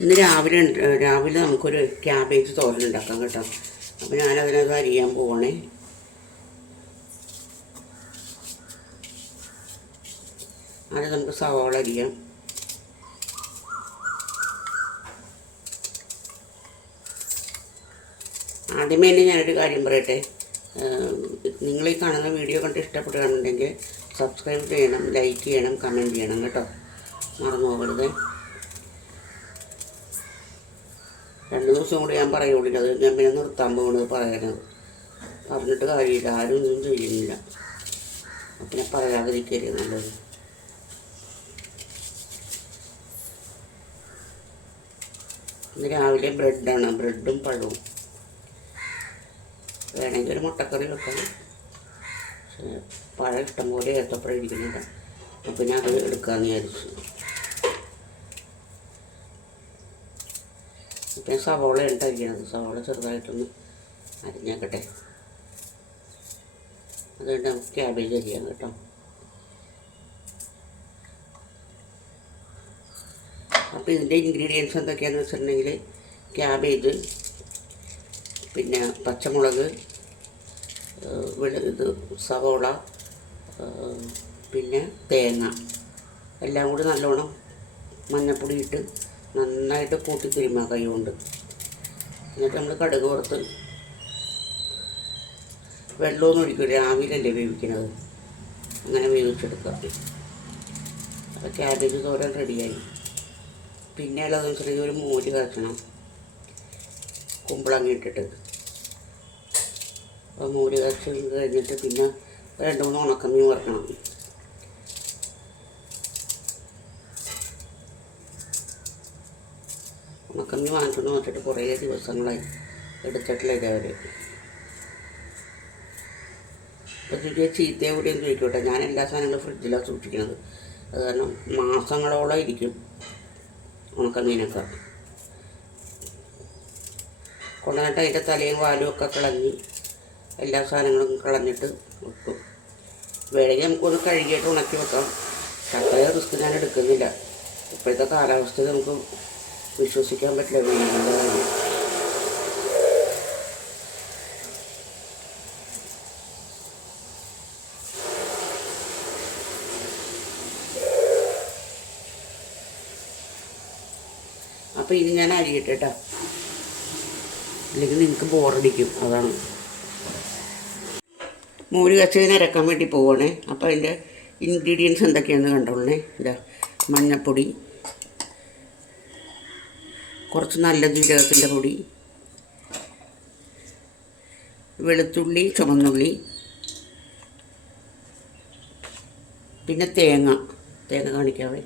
ഇന്ന് രാവിലെ നമുക്കൊരു ക്യാബേജ് തോരൻ ഉണ്ടാക്കാം കേട്ടോ. അപ്പോൾ ഞാനതിനത് അരിയാൻ പോവാണേ. ആദ്യം നമുക്ക് സവാള അരിയാം. ആദ്യമേ തന്നെ ഞാനൊരു കാര്യം പറയട്ടെ, നിങ്ങൾ ഈ കാണുന്ന വീഡിയോ കണ്ട് ഇഷ്ടപ്പെടുകയാണെന്നുണ്ടെങ്കിൽ സബ്സ്ക്രൈബ് ചെയ്യണം, ലൈക്ക് ചെയ്യണം, കമൻറ്റ് ചെയ്യണം കേട്ടോ, മറന്നു പോകരുത്. 2 ദിവസം കൂടി ഞാൻ പറയുള്ളൂ, അത് ഞാൻ പിന്നെ നിർത്താൻ പോകുന്നത് പറയാനത്. പറഞ്ഞിട്ട് കാര്യമില്ല, ആരും ഒന്നും ചെയ്യുന്നില്ല. പിന്നെ പറയാതിരിക്കരുത് നല്ലത്. ഇന്ന് രാവിലെ ബ്രെഡാണ്, ബ്രെഡും പഴവും. വേണമെങ്കിൽ ഒരു മുട്ടക്കറി വെക്കാം, പക്ഷേ പഴം ഇഷ്ടംപോലെ ഏത്തപ്പഴം ഇരിക്കുന്നില്ല. അപ്പോൾ ഞാൻ അത് എടുക്കാമെന്ന് വിചാരിച്ചു. ഇപ്പം സവോള അരിയണത്, സവോള ചെറുതായിട്ടൊന്ന് അരിഞ്ഞേക്കട്ടെ. അതുകൊണ്ട് നമുക്ക് ക്യാബേജ് അരിയാം കേട്ടോ. അപ്പോൾ ഇതിൻ്റെ ഇൻഗ്രീഡിയൻസ് എന്തൊക്കെയാണെന്ന് വെച്ചിട്ടുണ്ടെങ്കിൽ ക്യാബേജ്, പിന്നെ പച്ചമുളക്, ഇത് സവോള, പിന്നെ തേങ്ങ എല്ലാം കൂടി നല്ലോണം മഞ്ഞപ്പൊടി ഇട്ട് നന്നായിട്ട് കൂട്ടി തിരുമ്മാ കൈ കൊണ്ട്. എന്നിട്ട് നമ്മൾ കടുക് വറുത്ത്, വെള്ളമൊന്നും ഒഴിക്കില്ല, രാവിലല്ലേ വേവിക്കുന്നത്, അങ്ങനെ വേവിച്ചെടുക്കുക. അപ്പോൾ ക്യാബേജ് തോരൻ റെഡിയായി. പിന്നെ ഉള്ളതെന്ന് വെച്ചിട്ടുണ്ടെങ്കിൽ ഒരു മോര് കാച്ചണം, കുമ്പളങ്ങ ഇട്ടിട്ട്. അപ്പോൾ മോര് കാച്ചി കഴിഞ്ഞിട്ട് പിന്നെ 2-3 ഉണക്കമീൻ വറുക്കണം. ഉണക്കമീൻ വാങ്ങിക്കൊണ്ട് വന്നിട്ട് കുറേ ദിവസങ്ങളായി, എടുത്തിട്ടില്ല ഇതേവരെ. അപ്പോൾ ചോദിച്ചാൽ ചീത്തയെ കൂടിയും ചോദിക്കട്ടെ, ഞാൻ എല്ലാ സാധനങ്ങളും ഫ്രിഡ്ജിലാണ് സൂക്ഷിക്കുന്നത്. അത് കാരണം മാസങ്ങളോളം ഇരിക്കും ഉണക്കമീനൊക്കെ. കൊണ്ടുവന്നിട്ട് അതിൻ്റെ തലയും വാലും ഒക്കെ കളഞ്ഞ് എല്ലാ സാധനങ്ങളും കളഞ്ഞിട്ട് വെക്കും. വേണമെങ്കിൽ നമുക്കൊന്ന് കഴുകിയിട്ട് ഉണക്കി വെക്കാം. അത്രയും റിസ്ക് ഞാൻ എടുക്കുന്നില്ല. ഇപ്പോഴത്തെ കാലാവസ്ഥയിൽ നമുക്ക് വിശ്വസിക്കാൻ പറ്റില്ല വീടിൻ്റെ കാര്യം. അപ്പോൾ ഇത് ഞാൻ അരിയട്ടെ കേട്ടോ, അല്ലെങ്കിൽ നിങ്ങൾക്ക് ബോറടിക്കും, അതാണ്. മോര് കച്ചതിന് അരക്കാൻ വേണ്ടി പോവുകയാണേ. അപ്പോൾ അതിൻ്റെ ഇൻഗ്രീഡിയൻസ് എന്തൊക്കെയാണെന്ന് കണ്ടോളണേ. ഇതാ മഞ്ഞൾപ്പൊടി, കുറച്ച് നല്ല ജീരകത്തിൻ്റെ പൊടി, വെളുത്തുള്ളി, ചുവന്നുള്ളി, പിന്നെ തേങ്ങ കാണിക്കാവേ.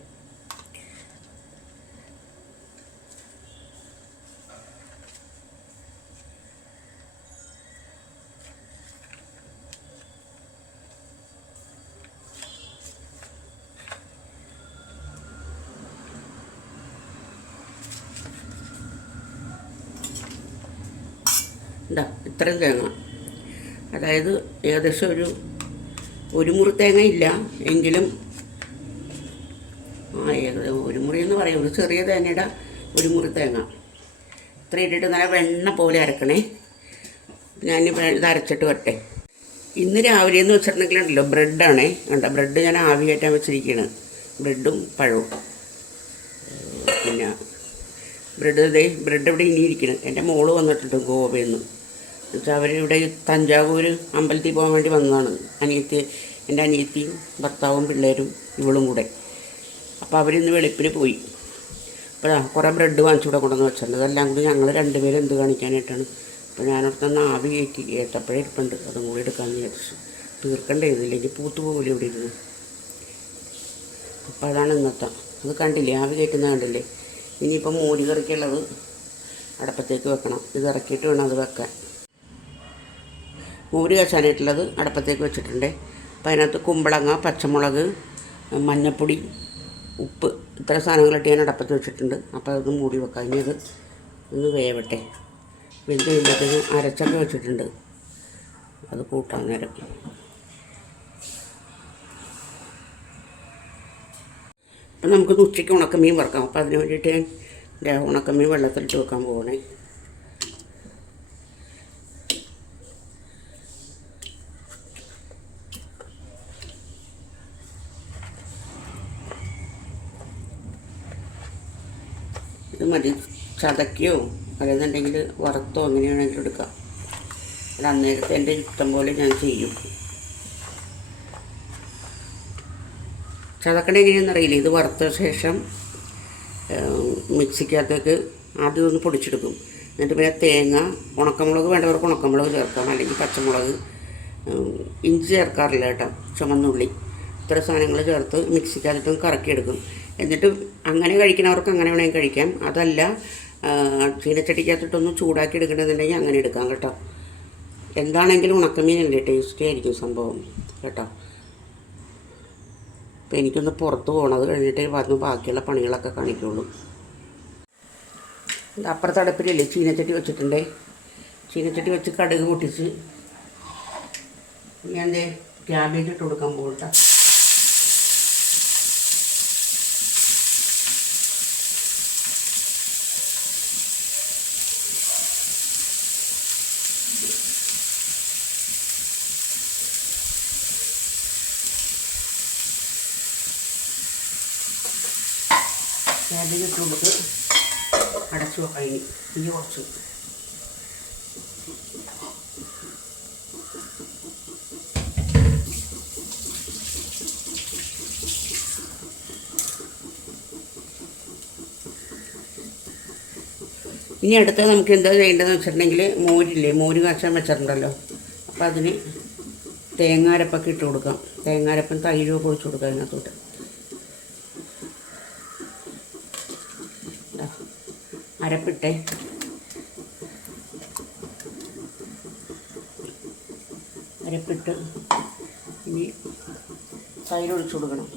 എന്താ ഇത്രയും തേങ്ങ, അതായത് ഏകദേശം ഒരു മുറി തേങ്ങ ഇല്ല എങ്കിലും, ഏകദേശം ഒരു മുറി എന്ന് പറയും, ഒരു ചെറിയ തേങ്ങയുടെ ഒരു മുറി തേങ്ങ ഇത്ര ഇട്ടിട്ട് നല്ല വെണ്ണ പോലെ അരക്കണേ. ഞാനിപ്പോൾ ഇത് അരച്ചിട്ട് വരട്ടെ. ഇന്ന് രാവിലെ എന്ന് വെച്ചിട്ടുണ്ടെങ്കിലുണ്ടല്ലോ ബ്രെഡാണേ. കണ്ട ബ്രെഡ് ഞാൻ ആവി കയറ്റാൻ വെച്ചിരിക്കുകയാണ്, ബ്രെഡും പഴവും. പിന്നെ ബ്രെഡ് ഇവിടെ ഇനിയിരിക്കണം. എൻ്റെ മോള് വന്നിട്ടുണ്ട് ഗോവയിൽ നിന്ന്. എന്നുവെച്ചാൽ അവരിവിടെ തഞ്ചാവൂർ അമ്പലത്തിൽ പോകാൻ വേണ്ടി വന്നതാണ്. എൻ്റെ അനിയത്തിയും ഭർത്താവും പിള്ളേരും ഇവളും കൂടെ. അപ്പോൾ അവരിന്ന് വെളുപ്പിന് പോയി. അപ്പോൾ കുറേ ബ്രെഡ് വാങ്ങിച്ചുകൂടെ കൊണ്ടുവന്ന് വെച്ചിട്ടുണ്ട്. അതെല്ലാം കൂടി ഞങ്ങൾ 2 പേരും എന്ത് കാണിക്കാനായിട്ടാണ്. അപ്പോൾ ഞാനടുത്ത് ആവി കയറ്റി ഏത്തപ്പഴം ഇരിപ്പുണ്ട്, അതും കൂടി എടുക്കാമെന്ന് വിചാരിച്ചു. തീർക്കണ്ടേ ഇതില്ലെങ്കിൽ പൂത്തു പോകില്ല ഇവിടെ ഇരുന്ന്. അപ്പോൾ അതാണ് ഇന്നത്തെ. അത് കണ്ടില്ലേ, ആവി കയറ്റുന്നത് കണ്ടില്ലേ. ഇനിയിപ്പം മോര് കറിക്കുള്ളത് അടുപ്പത്തേക്ക് വെക്കണം. ഇത് ഇറക്കിയിട്ട് വേണം അത് വെക്കാൻ. മോര് കാച്ചാനായിട്ടുള്ളത് അടുപ്പത്തേക്ക് വെച്ചിട്ടുണ്ട്. അപ്പോൾ അതിനകത്ത് കുമ്പളങ്ങ, പച്ചമുളക്, മഞ്ഞൾപ്പൊടി, ഉപ്പ്, ഇത്ര സാധനങ്ങളിട്ട് ഞാൻ അടുപ്പത്ത് വെച്ചിട്ടുണ്ട്. അപ്പോൾ അതൊന്ന് മൂടി വെക്കാം. ഇനി അത് ഒന്ന് വേവട്ടെ. വെന്ത് കഴിയുമ്പോഴത്തേക്കും അരച്ചൊക്കെ വെച്ചിട്ടുണ്ട്, അത് കൂട്ടാൻ നേരം. അപ്പം നമുക്കൊന്ന് ഉച്ചയ്ക്ക് ഉണക്കമീൻ വറക്കാം. അപ്പോൾ അതിന് വേണ്ടിയിട്ട് ഞാൻ ഉണക്കമീൻ വെള്ളത്തിലിട്ട് വെക്കാൻ പോകണേ. ഇത് മതി, ചതക്കിയോ അല്ലെന്നുണ്ടെങ്കിൽ വറുത്തോ അങ്ങനെ വേണമെങ്കിലും എടുക്കാം. അത് അന്നേരത്തെ എൻ്റെ ഇഷ്ടം പോലെ ഞാൻ ചെയ്യും. ചതക്കണ എങ്ങനെയാണെന്നറിയില്ല. ഇത് വറുത്ത ശേഷം മിക്സിക്കകത്തേക്ക് ആദ്യം ഒന്ന് പൊടിച്ചെടുക്കും. എന്നിട്ട് പിന്നെ തേങ്ങ, ഉണക്കമുളക് വേണ്ടവർക്ക് ഉണക്കമുളക് ചേർക്കാം, അല്ലെങ്കിൽ പച്ചമുളക്, ഇഞ്ചി ചേർക്കാറില്ല കേട്ടോ, ചുമന്നുള്ളി, ഇത്ര സാധനങ്ങൾ ചേർത്ത് മിക്സിക്കകത്തിട്ട് കറക്കിയെടുക്കും. എന്നിട്ട് അങ്ങനെ കഴിക്കുന്നവർക്ക് അങ്ങനെ വേണമെങ്കിൽ കഴിക്കാം. അതല്ല ചീനച്ചട്ടിക്കകത്തിട്ടൊന്ന് ചൂടാക്കി എടുക്കണമെന്നുണ്ടെങ്കിൽ അങ്ങനെ എടുക്കാം കേട്ടോ. എന്താണെങ്കിലും ഉണക്കമീനല്ലേ, ടേസ്റ്റി ആയിരിക്കും സംഭവം കേട്ടോ. അപ്പോൾ എനിക്കൊന്ന് പുറത്ത് പോകണത് കഴിഞ്ഞിട്ട് വന്ന് ബാക്കിയുള്ള പണികളൊക്കെ കാണിക്കുള്ളൂ. അപ്പുറത്തെ അടുപ്പിലല്ലേ ചീനച്ചട്ടി വെച്ചിട്ടുണ്ടേ. ചീനച്ചട്ടി വെച്ച് കടുക് പൊട്ടിച്ച് ഞാൻ ക്യാബേജ് ഇട്ട് കൊടുക്കാൻ പോകട്ടെ. ക്യാബേജ് ഇട്ട് കൊടുത്ത് അടച്ചു വെക്കാം. ഇനി കുറച്ച് ഇനി അടുത്ത നമുക്ക് എന്താ ചെയ്യേണ്ടതെന്ന് വെച്ചിട്ടുണ്ടെങ്കിൽ മോരില്ലേ, മോര് കാച്ചാൻ വെച്ചിട്ടുണ്ടല്ലോ. അപ്പോൾ അതിന് തേങ്ങാരപ്പൊക്കെ ഇട്ട് കൊടുക്കാം. തേങ്ങാരപ്പം തൈരൊക്കെ ഒഴിച്ച് കൊടുക്കാം അതിനകത്തോട്ട്. അരപ്പിട്ടേ അരപ്പിട്ട് ഇനി തൈര് ഒഴിച്ച് കൊടുക്കണം.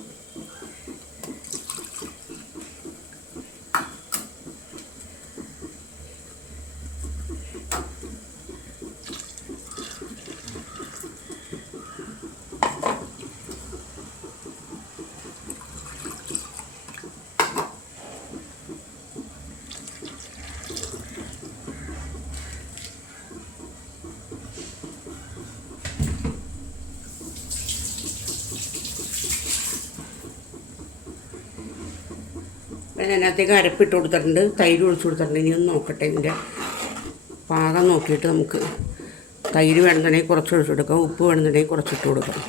അതിനകത്തേക്ക് അരപ്പിട്ട് കൊടുത്തിട്ടുണ്ട്, തൈര് ഒഴിച്ച് കൊടുത്തിട്ടുണ്ട്. ഇനി ഒന്ന് നോക്കട്ടെ, ഇതിൻ്റെ പാകം നോക്കിയിട്ട് നമുക്ക് തൈര് വേണമെന്നുണ്ടെങ്കിൽ കുറച്ച് ഒഴിച്ചെടുക്കാം, ഉപ്പ് വേണമെന്നുണ്ടെങ്കിൽ കുറച്ചിട്ട് കൊടുക്കാം.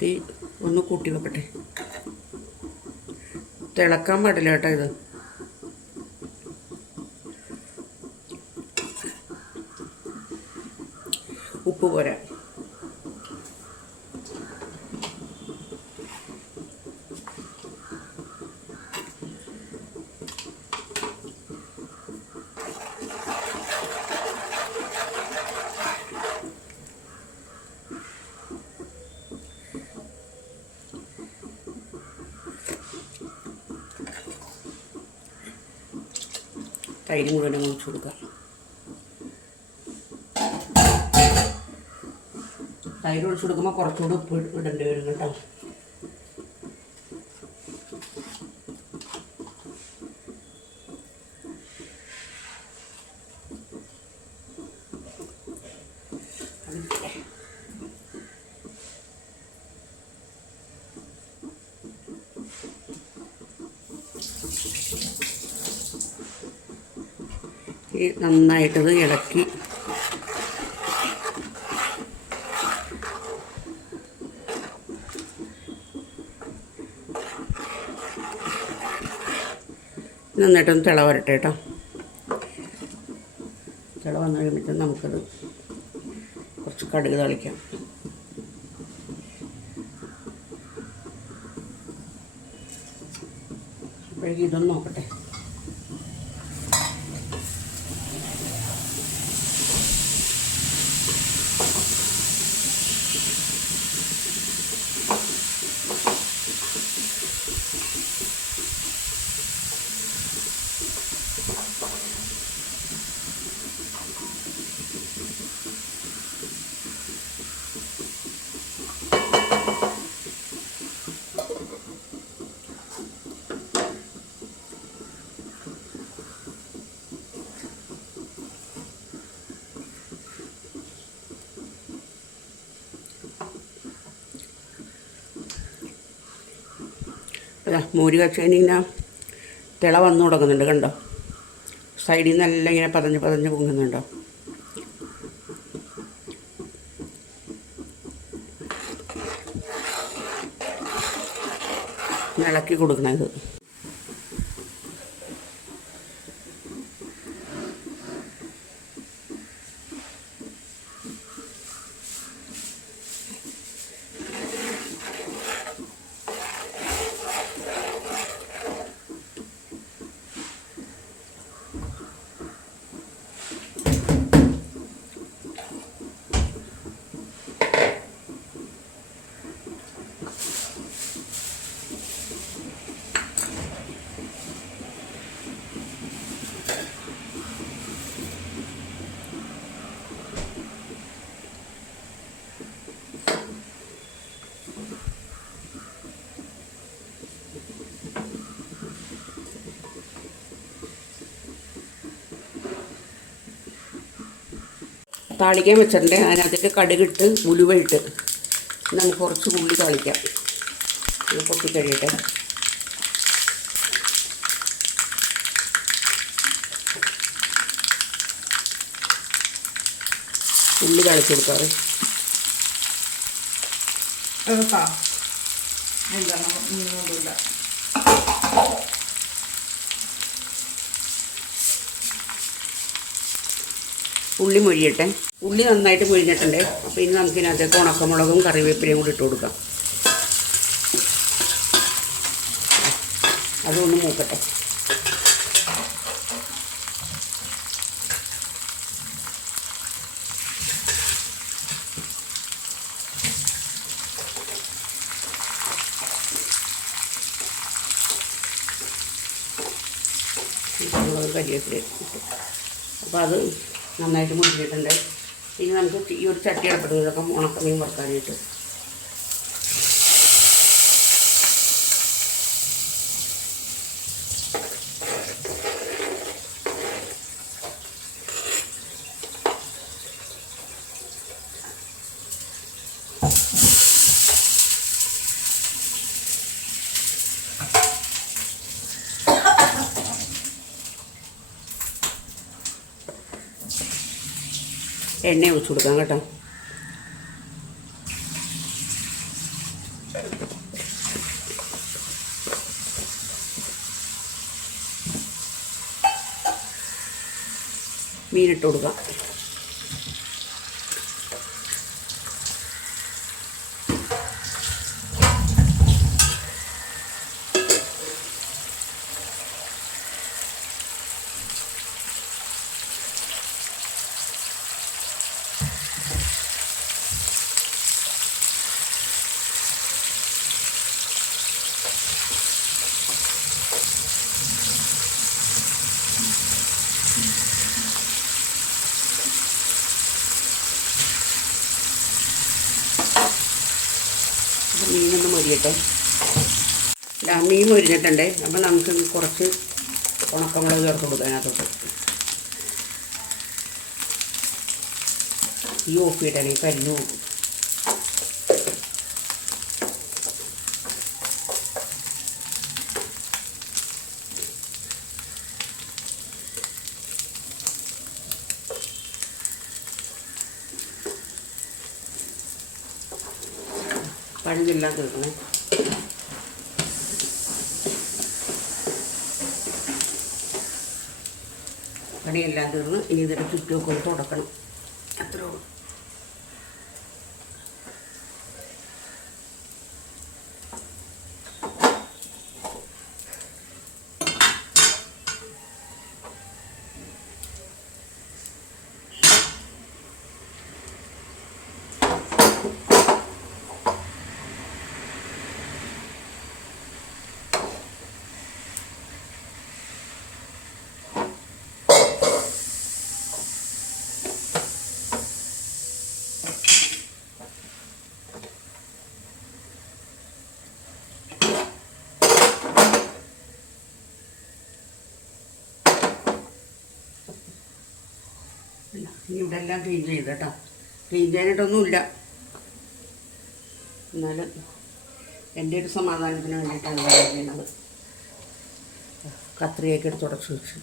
തീ ഒന്ന് കൂട്ടി വെക്കട്ടെ. തിളക്കാൻ പാടില്ല കേട്ടോ ഇത്. ഉപ്പ് പോരാ. തൈര് മുഴുവനും ഒഴിച്ച് കൊടുക്കാം. തൈര് ഒഴിച്ച് കൊടുക്കുമ്പോൾ കുറച്ചുകൂടി ഉപ്പ് ഇടേണ്ടി വരും കേട്ടോ. നന്നായിട്ടത് ഇളക്കി നന്നായിട്ടൊന്ന് തിള വരട്ടെ കേട്ടോ. തിള വന്നു കഴിയുമ്പോഴത്തേക്കും നമുക്കത് കുറച്ച് കടുക് തളിക്കാം. അപ്പോഴേക്കും ഇതൊന്ന് നോക്കട്ടെ. മോര് കാച്ചിന് ഇങ്ങനെ തിള വന്നു തുടങ്ങുന്നുണ്ട്, കണ്ടോ? സൈഡിൽ നിന്നെല്ലാം ഇങ്ങനെ പതഞ്ഞ് പതഞ്ഞ് പൊങ്ങുന്നുണ്ടോ? ഇളക്കി കൊടുക്കണത്. താളിക്കാൻ വെച്ചിട്ടുണ്ട്. അതിനകത്തേക്ക് കടുകിട്ട് ഉലുവയിട്ട് നമുക്ക് കുറച്ച് ഉള്ളി താളിക്കാം. പൊട്ടിക്കഴിയട്ടെ. ഉള്ളി താളിച്ച് കൊടുക്കാറ്. ഉള്ളി മൊഴിയട്ടെ. ഉള്ളി നന്നായിട്ട് മൊഴിഞ്ഞിട്ടുണ്ട്. അപ്പോൾ ഇനി നമുക്കിതിനകത്തേക്ക് ഉണക്കമുളകും കറിവേപ്പിലയും കൂടി ഇട്ട് കൊടുക്കാം. അതൊന്ന് മൂക്കട്ടെ. കരിവേപ്പില ഇട്ടു. അപ്പോൾ അത് നന്നായിട്ട് മുറിച്ചിട്ടുണ്ട്. ഇനി നമുക്ക് ഈ ഒരു ചട്ടി അടപ്പെടും ഇതൊക്കെ ഉണക്കമീൻ വറുക്കാനായിട്ട്. എണ്ണ ഒഴിച്ചു കൊടുക്കാം കേട്ടോ. മീനിട്ട് കൊടുക്കാം. മീനൊന്ന് മൊരിയട്ടെ. മീൻ മൊരിഞ്ഞിട്ടുണ്ട്. അപ്പോൾ നമുക്ക് കുറച്ച് ഉണക്കമുളക് ചേർത്ത് കൊടുക്കാം അതിനകത്തോട്ട്. ഈ ഓഫ് ചെയ്യട്ടെ, കരിഞ്ഞു പോകും. പഴഞ്ചെല്ലാം തീർക്കണേ. പണിയെല്ലാം തീർന്ന് ഇനി ഇതിൻ്റെ ചുറ്റുമൊക്കെ ഒന്ന് തുടക്കണം. അത്രേ ഉള്ളൂ. ഇനി ഇവിടെ എല്ലാം ക്ലീൻ ചെയ്ത് കേട്ടോ. ക്ലീൻ ചെയ്യാനായിട്ടൊന്നുമില്ല, എന്നാലും എൻ്റെ ഒരു സമാധാനത്തിന് വേണ്ടിയിട്ടാണ് ഞാൻ ചെയ്യുന്നത്. കത്രികയൊക്കെ എടുത്ത് തുടച്ച് വെച്ചു.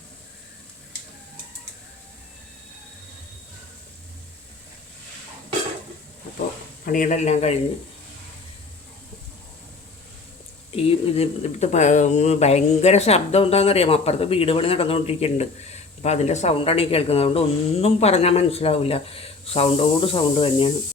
അപ്പോൾ പണികളെല്ലാം കഴിഞ്ഞ് ഇത് ഭയങ്കര ശബ്ദം എന്താണെന്നറിയാം. അപ്പുറത്ത് വീട് പണി നടന്നുകൊണ്ടിരിക്കുന്നുണ്ട്. അപ്പോൾ അതിൻ്റെ സൗണ്ടാണ് ഈ കേൾക്കുന്നത്. അതുകൊണ്ട് ഒന്നും പറഞ്ഞാൽ മനസ്സിലാവില്ല. സൗണ്ട് തന്നെയാണ്.